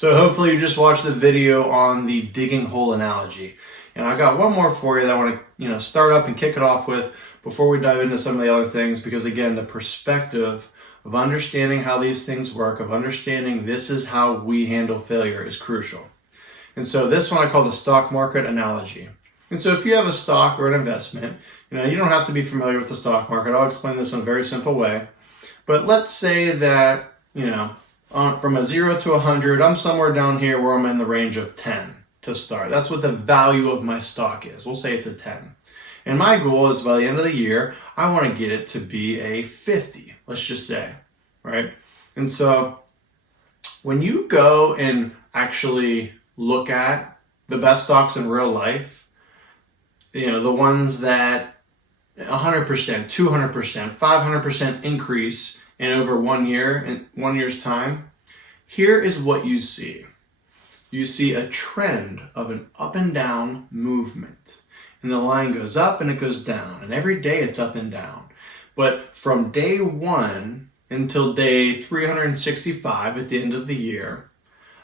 So hopefully you just watched the video on the digging hole analogy. And I got one more for you that I want to start up and kick it off with before we dive into some of the other things, because again, the perspective of understanding how these things work, of understanding this is how we handle failure, is crucial. And so this one I call the stock market analogy. And so if you have a stock or an investment, you don't have to be familiar with the stock market. I'll explain this in a very simple way. But let's say that, from a 0 to 100, I'm somewhere down here where I'm in the range of 10 to start. That's what the value of my stock is. We'll say it's a 10. And my goal is by the end of the year, I want to get it to be a 50, let's just say, right? And so when you go and actually look at the best stocks in real life, the ones that 100%, 200%, 500% increase in over 1 year, in 1 year's time, here is what you see. You see a trend of an up and down movement. And the line goes up and it goes down. And every day it's up and down. But from day 1 until day 365 at the end of the year,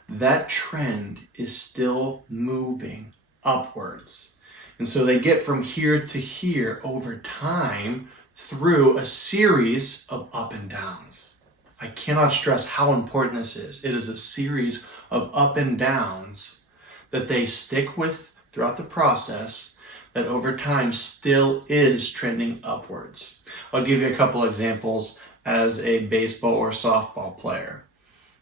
that trend is still moving upwards. And so they get from here to here over time through a series of up and downs. I cannot stress how important this is. It is a series of up and downs that they stick with throughout the process that over time still is trending upwards. I'll give you a couple examples as a baseball or softball player.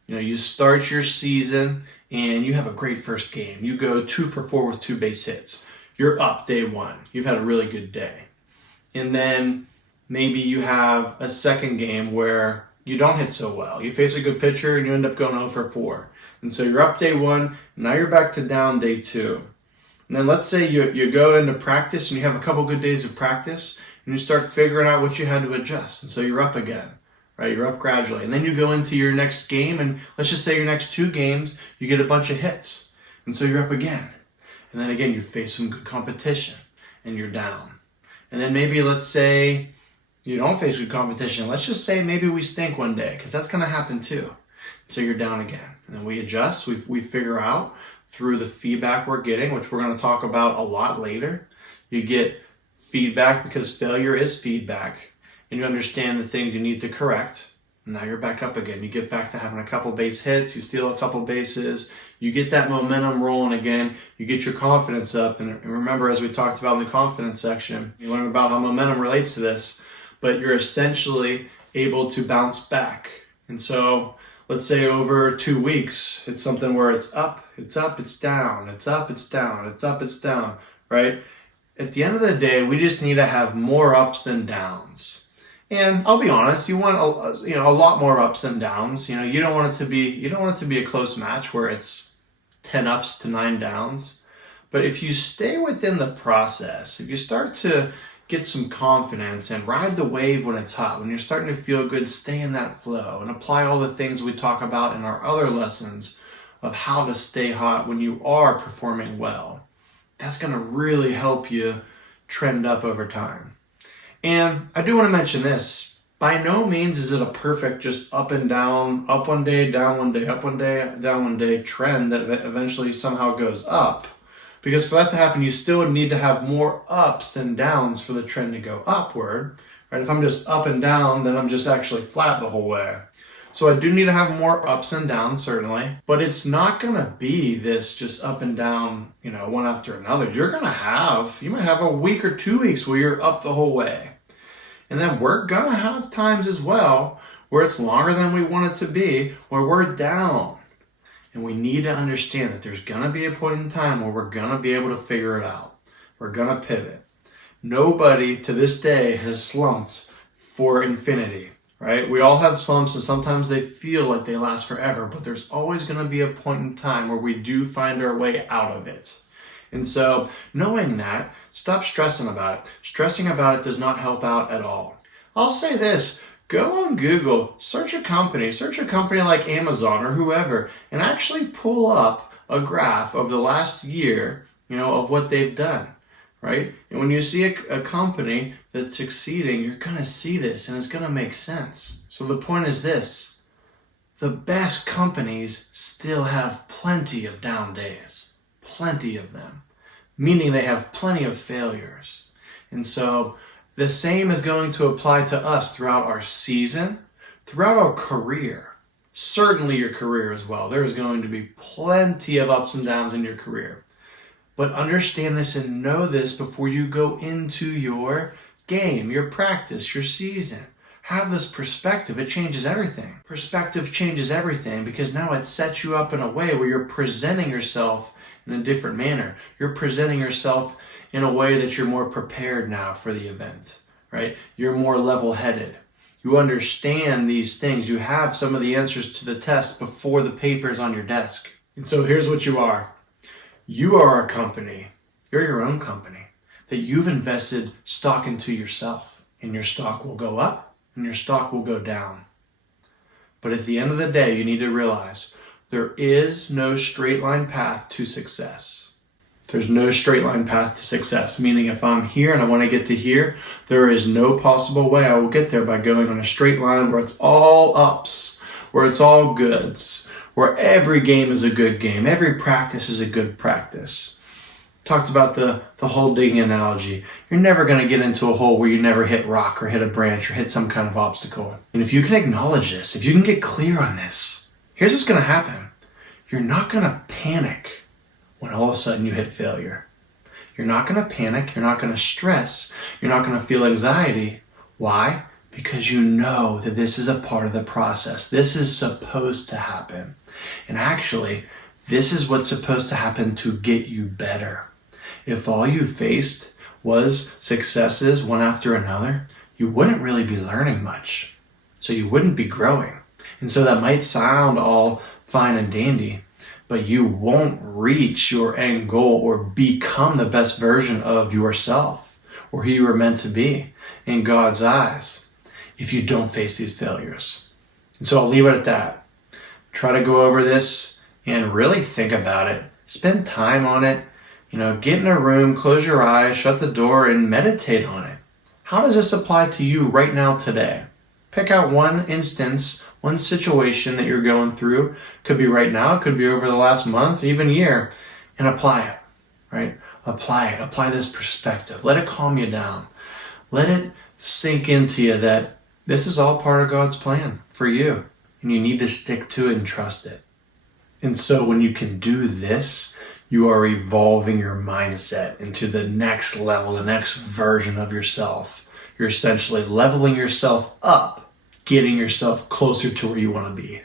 You start your season and you have a great first game. You go 2 for 4 with 2 base hits. You're up day 1. You've had a really good day. And then maybe you have a second game where you don't hit so well. You face a good pitcher and you end up going 0 for 4. And so you're up day 1, and now you're back to down day 2. And then let's say you go into practice and you have a couple good days of practice and you start figuring out what you had to adjust. And so you're up again, right? You're up gradually. And then you go into your next game, and let's just say your next 2 games, you get a bunch of hits. And so you're up again. And then again, you face some good competition and you're down. And then maybe let's say you don't face good competition. Let's just say maybe we stink one day, because that's going to happen too. So you're down again. And then we adjust. We figure out through the feedback we're getting, which we're going to talk about a lot later. You get feedback because failure is feedback. And you understand the things you need to correct. And now you're back up again. You get back to having a couple base hits. You steal a couple bases. You get that momentum rolling again. You get your confidence up. And remember, as we talked about in the confidence section, you learn about how momentum relates to this. But you're essentially able to bounce back. And so let's say over 2 weeks, it's something where it's up, it's down, it's up, it's down, it's up, it's down, right? At the end of the day, we just need to have more ups than downs. And I'll be honest, you want a lot more ups than downs. You don't want it to be a close match where it's 10 ups to 9 downs. But if you stay within the process, if you start to get some confidence and ride the wave when it's hot, when you're starting to feel good, stay in that flow and apply all the things we talk about in our other lessons of how to stay hot when you are performing well. That's going to really help you trend up over time. And I do want to mention this. By no means is it a perfect just up and down, up one day, down one day, up one day, down one day trend that eventually somehow goes up. Because for that to happen, you still would need to have more ups than downs for the trend to go upward. Right? If I'm just up and down, then I'm just actually flat the whole way. So I do need to have more ups and downs, certainly. But it's not going to be this just up and down, one after another. You might have a week or 2 weeks where you're up the whole way. And then we're going to have times as well where it's longer than we want it to be, where we're down. And we need to understand that there's going to be a point in time where we're going to be able to figure it out. We're going to pivot. Nobody to this day has slumps for infinity, right? We all have slumps, and sometimes they feel like they last forever, but there's always going to be a point in time where we do find our way out of it. And so knowing that, stop stressing about it. Stressing about it does not help out at all. I'll say this. Go on Google, search a company like Amazon or whoever, and actually pull up a graph of the last year, of what they've done, right? And when you see a company that's succeeding, you're going to see this and it's going to make sense. So the point is this: the best companies still have plenty of down days, plenty of them, meaning they have plenty of failures. And so the same is going to apply to us throughout our season, throughout our career. Certainly your career as well. There's going to be plenty of ups and downs in your career. But understand this and know this before you go into your game, your practice, your season. Have this perspective. It changes everything. Perspective changes everything because now it sets you up in a way where you're presenting yourself in a different manner. You're presenting yourself in a way that you're more prepared now for the event, right? You're more level-headed. You understand these things. You have some of the answers to the test before the paper's on your desk. And so here's what you are. You are a company. You're your own company that you've invested stock into yourself. And your stock will go up and your stock will go down. But at the end of the day, you need to realize there is no straight line path to success. There's no straight line path to success, meaning if I'm here and I want to get to here, there is no possible way I will get there by going on a straight line where it's all ups, where it's all goods, where every game is a good game, every practice is a good practice. Talked about the hole digging analogy. You're never going to get into a hole where you never hit rock or hit a branch or hit some kind of obstacle. And if you can acknowledge this, if you can get clear on this, here's what's going to happen. You're not going to panic when all of a sudden you hit failure. You're not going to panic. You're not going to stress. You're not going to feel anxiety. Why? Because you know that this is a part of the process. This is supposed to happen. And actually, this is what's supposed to happen to get you better. If all you faced was successes one after another, you wouldn't really be learning much. So you wouldn't be growing. And so that might sound all fine and dandy, but you won't reach your end goal or become the best version of yourself or who you were meant to be in God's eyes if you don't face these failures. And so I'll leave it at that. Try to go over this and really think about it. Spend time on it. Get in a room, close your eyes, shut the door, and meditate on it. How does this apply to you right now today? Pick out one instance, one situation that you're going through. Could be right now, could be over the last month, even year, and apply it, right? Apply it. Apply this perspective. Let it calm you down. Let it sink into you that this is all part of God's plan for you, and you need to stick to it and trust it. And so when you can do this, you are evolving your mindset into the next level, the next version of yourself. You're essentially leveling yourself up, getting yourself closer to where you want to be.